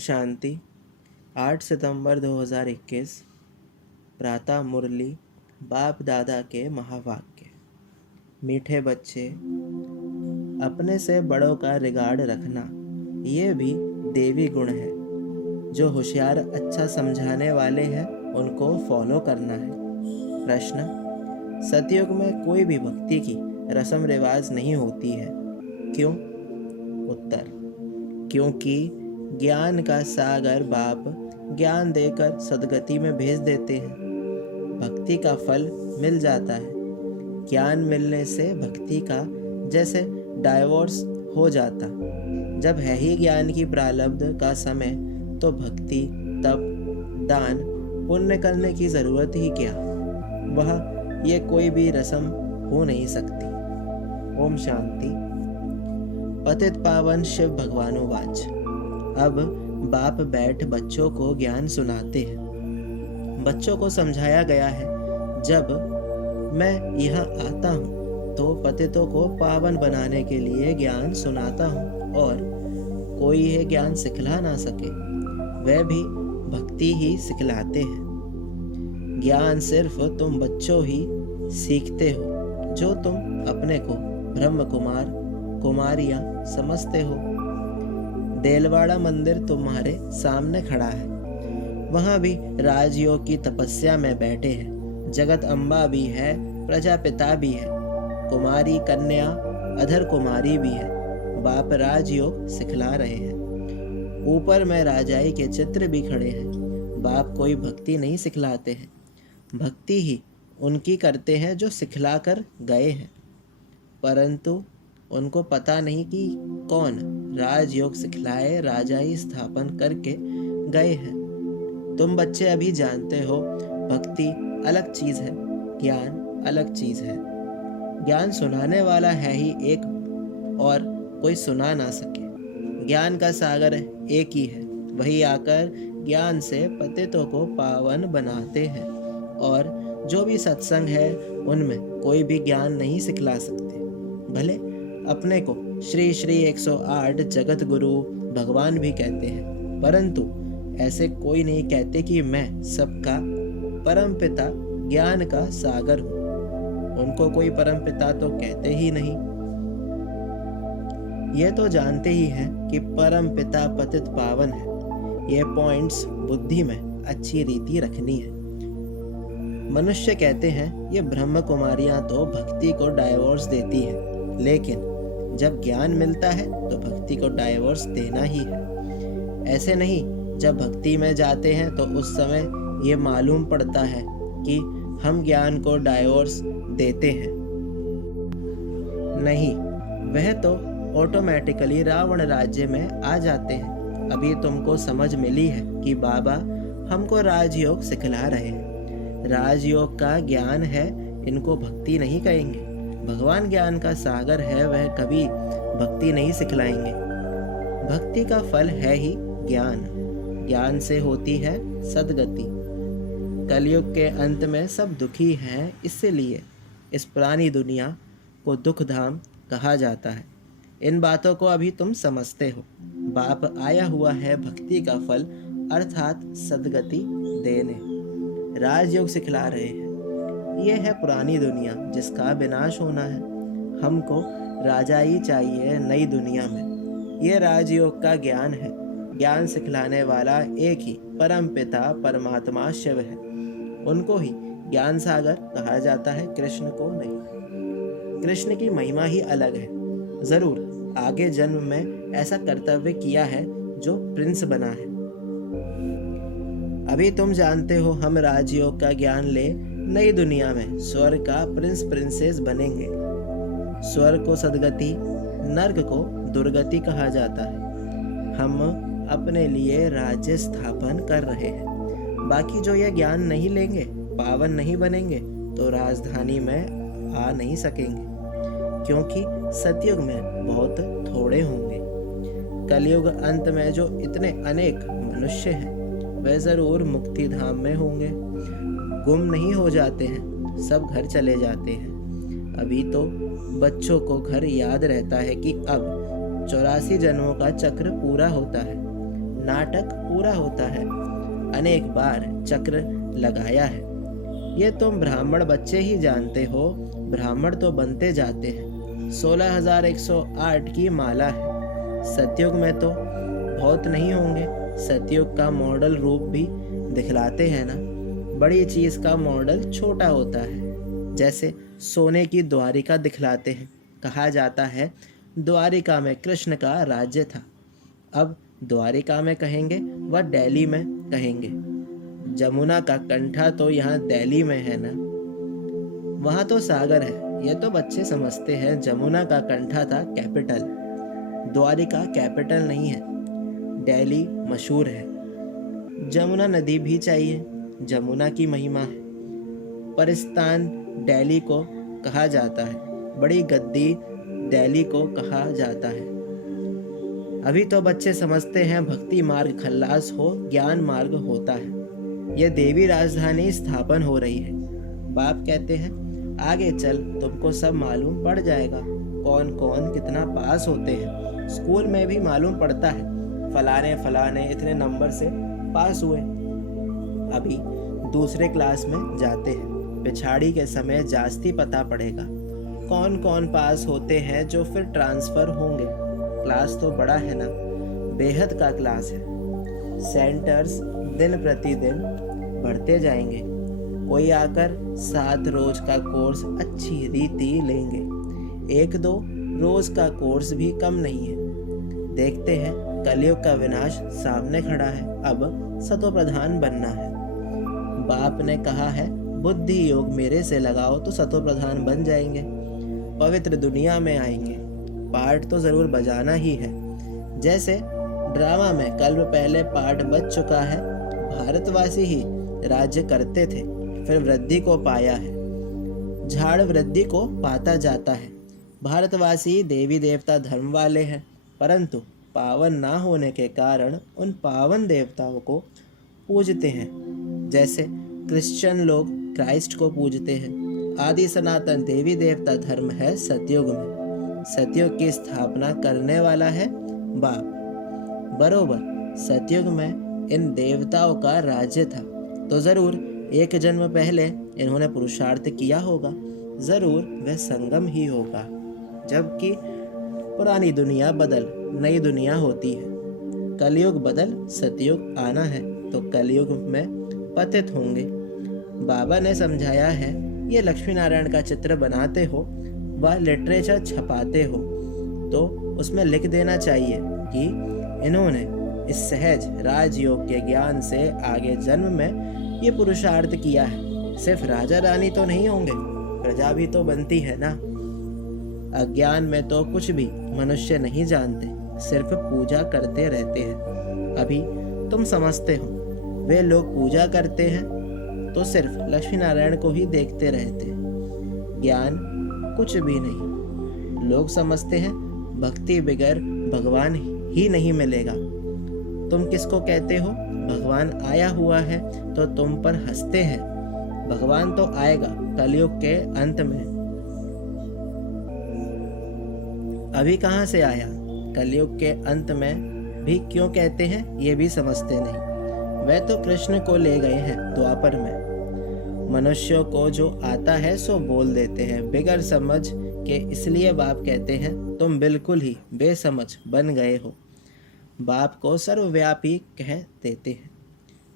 शांति। 8 सितंबर 2021 प्रातः मुरली बाप दादा के महावाक्य। मीठे बच्चे, अपने से बड़ों का रिगार्ड रखना ये भी देवी गुण है। जो होशियार अच्छा समझाने वाले हैं उनको फॉलो करना है। प्रश्न: सतयुग में कोई भी भक्ति की रस्म रिवाज नहीं होती है, क्यों? उत्तर: क्योंकि ज्ञान का सागर बाप ज्ञान देकर सदगति में भेज देते हैं। भक्ति का फल मिल जाता है। ज्ञान मिलने से भक्ति का जैसे डाइवोर्स हो जाता। जब है ही ज्ञान की प्रारब्ध का समय तो भक्ति, तप, दान, पुण्य करने की जरूरत ही क्या? वह ये कोई भी रस्म हो नहीं सकती। ओम शांति। पतित पावन शिव भगवानुवाच। अब बाप बैठ बच्चों को ज्ञान सुनाते हैं। बच्चों को समझाया गया है, जब मैं यहाँ आता हूँ तो पतितों को पावन बनाने के लिए ज्ञान सुनाता हूँ, और कोई यह ज्ञान सिखला ना सके वह भी भक्ति ही सिखलाते हैं। ज्ञान सिर्फ तुम बच्चों ही सीखते हो जो तुम अपने को ब्रह्म कुमार कुमारियां समझते हो। देलवाड़ा मंदिर तुम्हारे सामने खड़ा है। वहां भी राजयोग की तपस्या में बैठे हैं। जगत अम्बा भी है, प्रजापिता भी है, कुमारी कन्या अधर कुमारी भी है। बाप राजयोग सिखला रहे हैं। ऊपर में राजाई के चित्र भी खड़े हैं। बाप कोई भक्ति नहीं सिखलाते हैं, भक्ति ही उनकी करते हैं जो सिखला कर गए हैं। परंतु उनको पता नहीं कि कौन राजयोग सिखलाए राजाई स्थापन करके गए हैं। तुम बच्चे अभी जानते हो भक्ति अलग चीज है, ज्ञान अलग चीज है। ज्ञान सुनाने वाला है ही एक, और कोई सुना ना सके। ज्ञान का सागर एक ही है, वही आकर ज्ञान से पतितों को पावन बनाते हैं। और जो भी सत्संग है उनमें कोई भी ज्ञान नहीं सिखला सकते। भले अपने को श्री श्री 108 जगत गुरु भगवान भी कहते हैं, परंतु ऐसे कोई नहीं कहते कि मैं सबका परम पिता ज्ञान का सागर हूँ। उनको कोई परम पिता तो कहते ही नहीं। ये तो जानते ही हैं कि परम पिता पतित पावन है। ये पॉइंट्स बुद्धि में अच्छी रीति रखनी है। मनुष्य कहते हैं ये ब्रह्म कुमारियां तो भक्ति को डाइवोर्स देती है, लेकिन जब ज्ञान मिलता है तो भक्ति को डाइवोर्स देना ही है। ऐसे नहीं, जब भक्ति में जाते हैं तो उस समय ये मालूम पड़ता है कि हम ज्ञान को डाइवोर्स देते हैं। नहीं, वह तो ऑटोमेटिकली रावण राज्य में आ जाते हैं। अभी तुमको समझ मिली है कि बाबा हमको राजयोग सिखला रहे हैं। राजयोग का ज्ञान है, इनको भक्ति नहीं कहेंगे। भगवान ज्ञान का सागर है, वह कभी भक्ति नहीं सिखलाएंगे। भक्ति का फल है ही ज्ञान। ज्ञान से होती है सदगति। कलयुग के अंत में सब दुखी हैं, इसलिए इस पुरानी दुनिया को दुख धाम कहा जाता है। इन बातों को अभी तुम समझते हो। बाप आया हुआ है भक्ति का फल अर्थात सदगति देने। राजयोग सिखला रहे हैं। यह है पुरानी दुनिया जिसका विनाश होना है। हमको राजाई चाहिए नई दुनिया में। यह राजयोग का ज्ञान है। ज्ञान सिखलाने वाला एक ही परम पिता परमात्मा शिव है। उनको ही ज्ञान सागर कहा जाता है, कृष्ण को नहीं। कृष्ण की महिमा ही अलग है। जरूर आगे जन्म में ऐसा कर्तव्य किया है जो प्रिंस बना है। अभी तुम जानते हो हम राजयोग का ज्ञान ले नई दुनिया में स्वर्ग का प्रिंस प्रिंसेस बनेंगे। स्वर्ग को सदगति, नर्क को दुर्गति कहा जाता है। हम अपने लिए राज्य स्थापन कर रहे हैं। बाकी जो यह ज्ञान नहीं लेंगे, पावन नहीं बनेंगे, तो राजधानी में आ नहीं सकेंगे, क्योंकि सतयुग में बहुत थोड़े होंगे। कलयुग अंत में जो इतने अनेक मनुष्य हैं वे जरूर मुक्ति धाम में होंगे। गुम नहीं हो जाते हैं, सब घर चले जाते हैं। अभी तो बच्चों को घर याद रहता है कि अब 84 जन्मों का चक्र पूरा होता है। नाटक पूरा होता है। अनेक बार चक्र लगाया है। ये तुम ब्राह्मण बच्चे ही जानते हो, ब्राह्मण तो बनते जाते हैं। 16,108 की माला है। सतयुग में तो बहुत नहीं होंगे। सतयुग का मॉडल रूप भी दिखलाते हैं ना। बड़ी चीज का मॉडल छोटा होता है। जैसे सोने की द्वारिका दिखलाते हैं। कहा जाता है द्वारिका में कृष्ण का राज्य था। अब द्वारिका में कहेंगे व दिल्ली में कहेंगे। जमुना का कंठा तो यहाँ दिल्ली में है ना, वहाँ तो सागर है। ये तो बच्चे समझते हैं जमुना का कंठा था कैपिटल, द्वारिका कैपिटल नहीं है। दिल्ली मशहूर है। जमुना नदी भी चाहिए, जमुना की महिमा है। परिस्तान दिल्ली को कहा जाता है। बड़ी गद्दी दिल्ली को कहा जाता है। अभी तो बच्चे समझते हैं भक्ति मार्ग खल्लास हो, ज्ञान मार्ग होता है। यह देवी राजधानी स्थापन हो रही है। बाप कहते हैं आगे चल, तुमको सब मालूम पड़ जाएगा। कौन कौन कितना पास होते हैं। स्कूल में भी मालूम पड़ता है, फलाने फलाने इतने नंबर से पास हुए। अभी दूसरे क्लास में जाते हैं। पिछाड़ी के समय जास्ती पता पड़ेगा कौन कौन पास होते हैं, जो फिर ट्रांसफर होंगे। क्लास तो बड़ा है ना, बेहद का क्लास है। सेंटर्स दिन प्रतिदिन बढ़ते जाएंगे। कोई आकर 7 रोज का कोर्स अच्छी रीति लेंगे। 1-2 रोज का कोर्स भी कम नहीं है। देखते हैं कलयुग का विनाश सामने खड़ा है। अब सतो प्रधान बनना है। बाप ने कहा है बुद्धि योग मेरे से लगाओ तो सतो प्रधान बन जाएंगे, पवित्र दुनिया में आएंगे। पार्ट तो जरूर बजाना ही है। जैसे ड्रामा में कल्प पहले पार्ट बज चुका है। भारतवासी ही राज्य करते थे, फिर वृद्धि को पाया है। झाड़ वृद्धि को पाता जाता है। भारतवासी देवी देवता धर्म वाले हैं, परंतु पावन ना होने के कारण उन पावन देवताओं को पूजते हैं। जैसे क्रिश्चियन लोग क्राइस्ट को पूजते हैं। आदि सनातन देवी देवता धर्म है सतयुग में। सतयुग की स्थापना करने वाला है बाप। बरोबर सतयुग में इन देवताओं का राज्य था, तो जरूर एक जन्म पहले इन्होंने पुरुषार्थ किया होगा। जरूर वह संगम ही होगा। जबकि पुरानी दुनिया बदल नई दुनिया होती है। कलयुग बदल सतयुग आना है, तो कलयुग में पतित होंगे। बाबा ने समझाया है, ये लक्ष्मी नारायण का चित्र बनाते हो व लिटरेचर छपाते हो तो उसमें लिख देना चाहिए कि इन्होंने इस सहज राजयोग के ज्ञान से आगे जन्म में ये पुरुषार्थ किया है। सिर्फ राजा रानी तो नहीं होंगे, प्रजा भी तो बनती है ना। अज्ञान में तो कुछ भी मनुष्य नहीं जानते, सिर्फ पूजा करते रहते हैं। अभी तुम समझते हो, वे लोग पूजा करते हैं तो सिर्फ लक्ष्मी नारायण को ही देखते रहते हैं, ज्ञान कुछ भी नहीं। लोग समझते हैं भक्ति बगैर भगवान ही नहीं मिलेगा। तुम किसको कहते हो भगवान आया हुआ है, तो तुम पर हंसते हैं। भगवान तो आएगा कलयुग के अंत में। अभी कहाँ से आया? कलयुग के अंत में भी क्यों कहते हैं ये भी समझते नहीं। वह तो कृष्ण को ले गए हैं द्वापर में। मनुष्यों को जो आता है सो बोल देते हैं बिगर समझ के, इसलिए बाप कहते हैं तुम बिल्कुल ही बेसमझ बन गए हो। बाप को सर्वव्यापी कह देते हैं।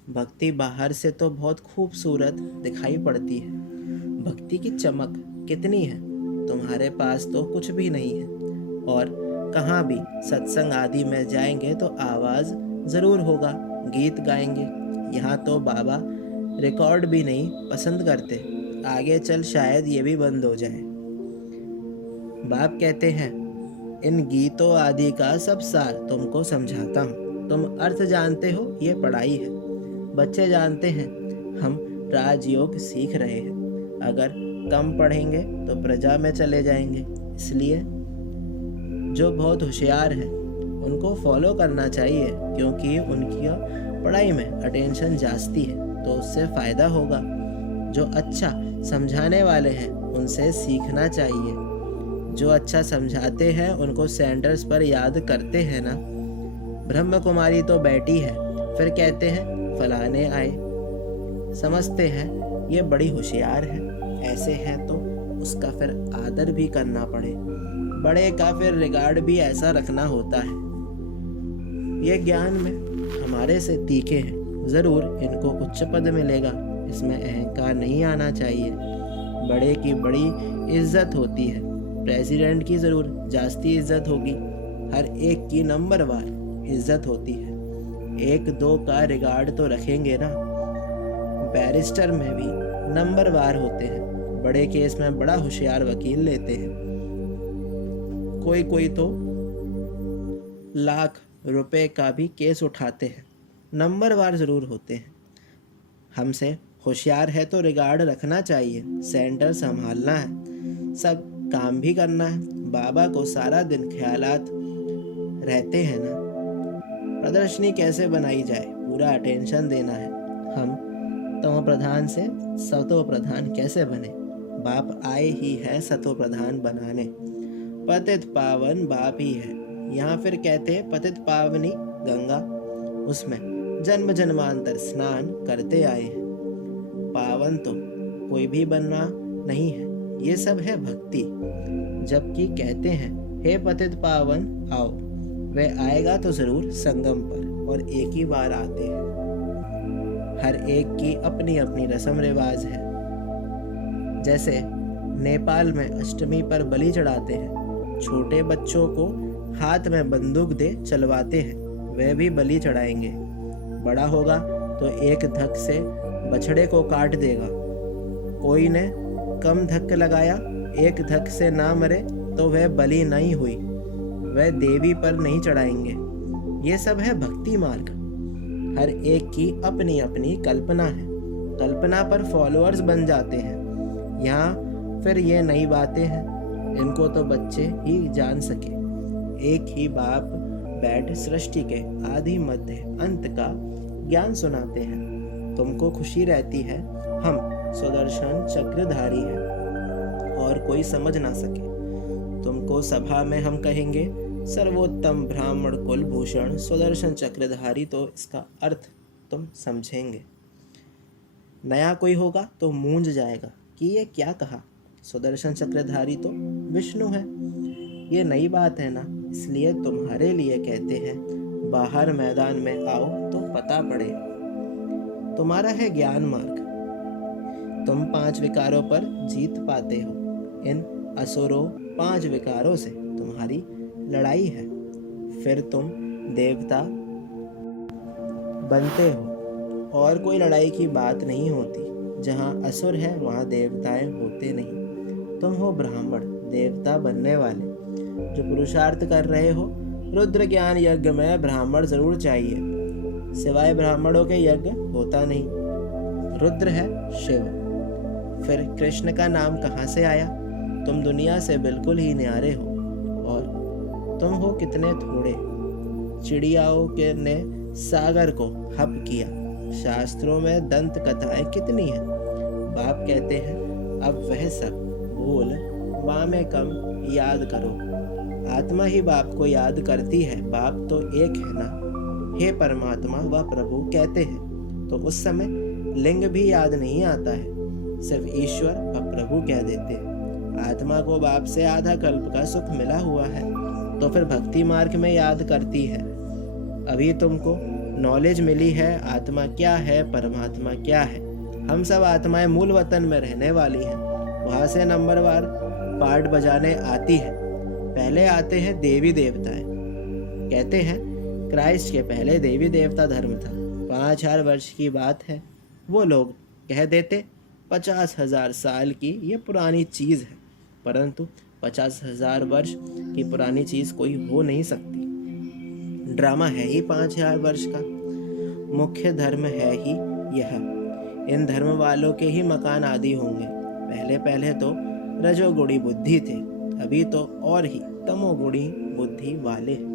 भक्ति बाहर से तो बहुत खूबसूरत दिखाई पड़ती है। भक्ति की चमक कितनी है, तुम्हारे पास तो कुछ भी नहीं है। और कहाँ भी सत्संग आदि में जाएंगे तो आवाज़ ज़रूर होगा, गीत गाएंगे। यहाँ तो बाबा रिकॉर्ड भी नहीं पसंद करते। आगे चल शायद ये भी बंद हो जाए। बाप कहते हैं इन गीतों आदि का सब सार तुमको समझाता हूँ। तुम अर्थ जानते हो, ये पढ़ाई है। बच्चे जानते हैं हम राजयोग सीख रहे हैं। अगर कम पढ़ेंगे तो प्रजा में चले जाएंगे। इसलिए जो बहुत होशियार है उनको फॉलो करना चाहिए, क्योंकि उनकी पढ़ाई में अटेंशन जास्ती है, तो उससे फ़ायदा होगा। जो अच्छा समझाने वाले हैं उनसे सीखना चाहिए। जो अच्छा समझाते हैं उनको सेंटर्स पर याद करते हैं ना, ब्रह्म कुमारी तो बैठी है, फिर कहते हैं फलाने आए। समझते हैं ये बड़ी होशियार है, ऐसे है तो उसका फिर आदर भी करना पड़े। बड़े का फिर रिगार्ड भी ऐसा रखना होता है। ये ज्ञान में हमारे से तीखे हैं, ज़रूर इनको उच्च पद मिलेगा, इसमें अहंकार नहीं आना चाहिए। बड़े की बड़ी इज्जत होती है, प्रेसिडेंट की ज़रूर जास्ती इज्जत होगी, हर एक की नंबरवार इज्जत होती है। एक दो का रिगार्ड तो रखेंगे ना। बैरिस्टर में भी नंबरवार होते हैं, बड़े केस में बड़ा होशियार वकील लेते हैं। कोई कोई तो लाख रुपए का भी केस उठाते हैं, नंबरवार ज़रूर होते हैं। हमसे होशियार है तो रिगार्ड रखना चाहिए, सेंटर संभालना है, सब काम भी करना है। बाबा को सारा दिन ख्यालात रहते हैं ना। प्रदर्शनी कैसे बनाई जाए, पूरा अटेंशन देना है। हम तमो प्रधान से सतो प्रधान कैसे बने, बाप आए ही है सतो प्रधान बनाने। पतित पावन बाप ही है, यहाँ फिर कहते हैं पतित पावनी गंगा, उसमें जन्म जन्मांतर स्नान करते आए हैं। पावन तो कोई भी बनना नहीं है, ये सब है भक्ति। जबकि कहते हैं हे पतित पावन आओ, वह आएगा तो जरूर संगम पर, और एक ही बार आते हैं। हर एक की अपनी अपनी रस्म रिवाज है। जैसे नेपाल में अष्टमी पर बलि चढ़ाते हैं, छोटे बच्चों को हाथ में बंदूक दे चलवाते हैं, वह भी बलि चढ़ाएंगे। बड़ा होगा तो एक धक से बछड़े को काट देगा। कोई ने कम धक लगाया, एक धक से ना मरे तो वह बलि नहीं हुई, वह देवी पर नहीं चढ़ाएंगे। ये सब है भक्ति मार्ग। हर एक की अपनी अपनी कल्पना है, कल्पना पर फॉलोअर्स बन जाते हैं। यहाँ फिर ये नई बातें हैं, इनको तो बच्चे ही जान सके। एक ही बाप बैठ सृष्टि के आदि मध्य अंत का ज्ञान सुनाते हैं। तुमको खुशी रहती है हम सुदर्शन चक्रधारी हैं और कोई समझ ना सके। तुमको सभा में हम कहेंगे सर्वोत्तम ब्राह्मण कुलभूषण सुदर्शन चक्रधारी, तो इसका अर्थ तुम समझेंगे। नया कोई होगा तो मूंझ जाएगा कि ये क्या कहा, सुदर्शन चक्रधारी तो विष्णु है। ये नई बात है ना, इसलिए तुम्हारे लिए कहते हैं बाहर मैदान में आओ तो पता पड़े। तुम्हारा है ज्ञान मार्ग, तुम 5 विकारों पर जीत पाते हो। इन असुरों 5 विकारों से तुम्हारी लड़ाई है, फिर तुम देवता बनते हो और कोई लड़ाई की बात नहीं होती। जहाँ असुर है वहाँ देवताएं होते नहीं। तुम हो ब्राह्मण, देवता बनने वाले। जो पुरुषार्थ कर रहे हो, रुद्र ज्ञान यज्ञ में ब्राह्मण जरूर चाहिए, सिवाय ब्राह्मणों के यज्ञ होता नहीं। रुद्र है शिव। फिर कृष्ण का नाम कहाँ से आया? तुम दुनिया से बिल्कुल ही न्यारे हो, और तुम हो कितने थोड़े। चिड़ियाओं के ने सागर को हप किया। शास्त्रों में दंत कथाएं कितनी हैं। बाप कहते हैं अब वह सब बोल माँ में कम याद करो। आत्मा ही बाप को याद करती है, बाप तो एक है ना। हे परमात्मा व प्रभु कहते हैं तो उस समय लिंग भी याद नहीं आता है, सिर्फ ईश्वर व प्रभु कह देते हैं। आत्मा को बाप से आधा कल्प का सुख मिला हुआ है, तो फिर भक्ति मार्ग में याद करती है। अभी तुमको नॉलेज मिली है आत्मा क्या है, परमात्मा क्या है। हम सब आत्माएं मूल वतन में रहने वाली हैं, वहाँ से नंबरवार पार्ट बजाने आती है। पहले आते हैं देवी देवताएं। कहते हैं क्राइस्ट के पहले देवी देवता धर्म था। 5000 वर्ष की बात है। वो लोग कह देते 50,000 साल की ये पुरानी चीज़ है, परंतु 50,000 वर्ष की पुरानी चीज़ कोई हो नहीं सकती। ड्रामा है ही 5000 वर्ष का। मुख्य धर्म है ही यह। इन धर्म वालों के ही मकान आदि होंगे। पहले पहले तो रजोगुणी बुद्धि थे, अभी तो और ही तमोगुणी बुद्धि वाले हैं।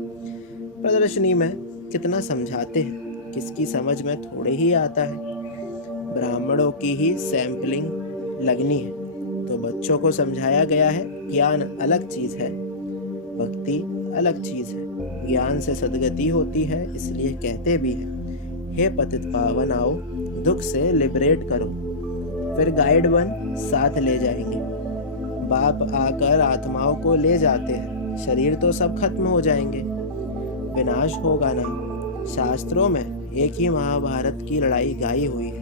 प्रदर्शनी में कितना समझाते हैं, किसकी समझ में थोड़े ही आता है। ब्राह्मणों की ही सैंपलिंग लगनी है, तो बच्चों को समझाया गया है ज्ञान अलग चीज़ है, भक्ति अलग चीज़ है। ज्ञान से सद्गति होती है, इसलिए कहते भी हैं, हे पतित पावन आओ, दुख से लिबरेट करो। फिर गाइड वन साथ ले जाएंगे। बाप आकर आत्माओं को ले जाते हैं, शरीर तो सब खत्म हो जाएंगे, विनाश होगा ना। शास्त्रों में एक ही महाभारत की लड़ाई गाई हुई है,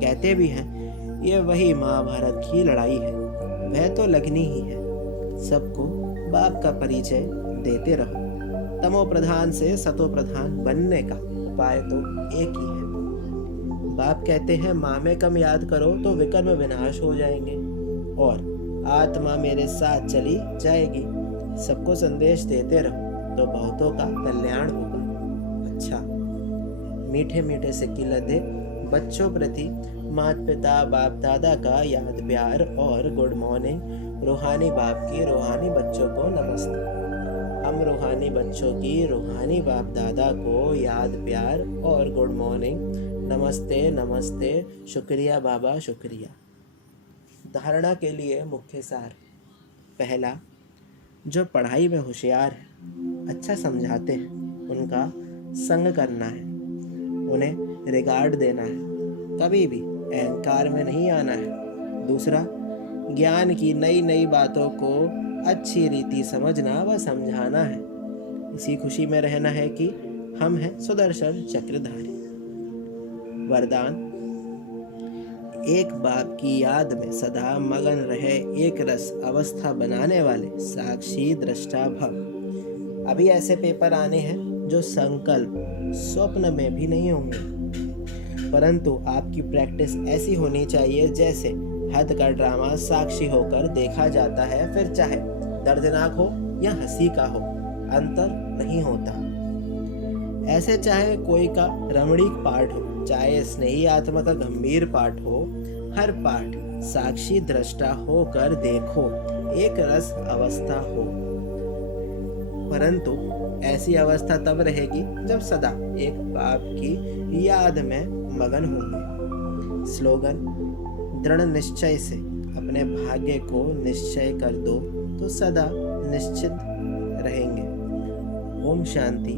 कहते भी हैं ये वही महाभारत की लड़ाई है। वह तो लगनी ही है। सबको बाप का परिचय देते रहो। तमो प्रधान से सतो प्रधान बनने का उपाय तो एक ही है। बाप कहते हैं माँ में कम याद करो तो विकर्म विनाश हो जाएंगे और आत्मा मेरे साथ चली जाएगी। सबको संदेश देते रहो तो बहुतों का कल्याण होगा। अच्छा, मीठे मीठे सिक्के लदे बच्चों प्रति माता पिता बाप दादा का याद प्यार और गुड मॉर्निंग। रूहानी बाप की रूहानी बच्चों को नमस्ते। हम रूहानी बच्चों की रूहानी बाप दादा को याद प्यार और गुड मॉर्निंग, नमस्ते नमस्ते, शुक्रिया बाबा शुक्रिया। धारणा के लिए मुख्य सार। पहला, जो पढ़ाई में होशियार है, अच्छा समझाते हैं, उनका संग करना है, उन्हें रिगार्ड देना है, कभी भी अहंकार में नहीं आना है। दूसरा, ज्ञान की नई नई बातों को अच्छी रीति समझना व समझाना है। इसी खुशी में रहना है कि हम हैं सुदर्शन चक्रधारी। वरदान, एक बाप की याद में सदा मगन रहे, एक रस अवस्था बनाने वाले साक्षी दृष्टा भव। अभी ऐसे पेपर आने हैं जो संकल्प स्वप्न में भी नहीं होंगे, परंतु आपकी प्रैक्टिस ऐसी होनी चाहिए जैसे हद का ड्रामा साक्षी होकर देखा जाता है, फिर चाहे दर्दनाक हो या हंसी का हो, अंतर नहीं होता। ऐसे चाहे कोई का रमणीक पाठ हो, चाहे स्नेही आत्मा का गंभीर पाठ हो, हर पाठ साक्षी दृष्टा होकर देखो, एक रस अवस्था हो। परंतु ऐसी अवस्था तब रहेगी जब सदा एक बाप की याद में मगन होंगे। स्लोगन, दृढ़ निश्चय से अपने भाग्य को निश्चय कर दो तो सदा निश्चित रहेंगे। ओम शांति।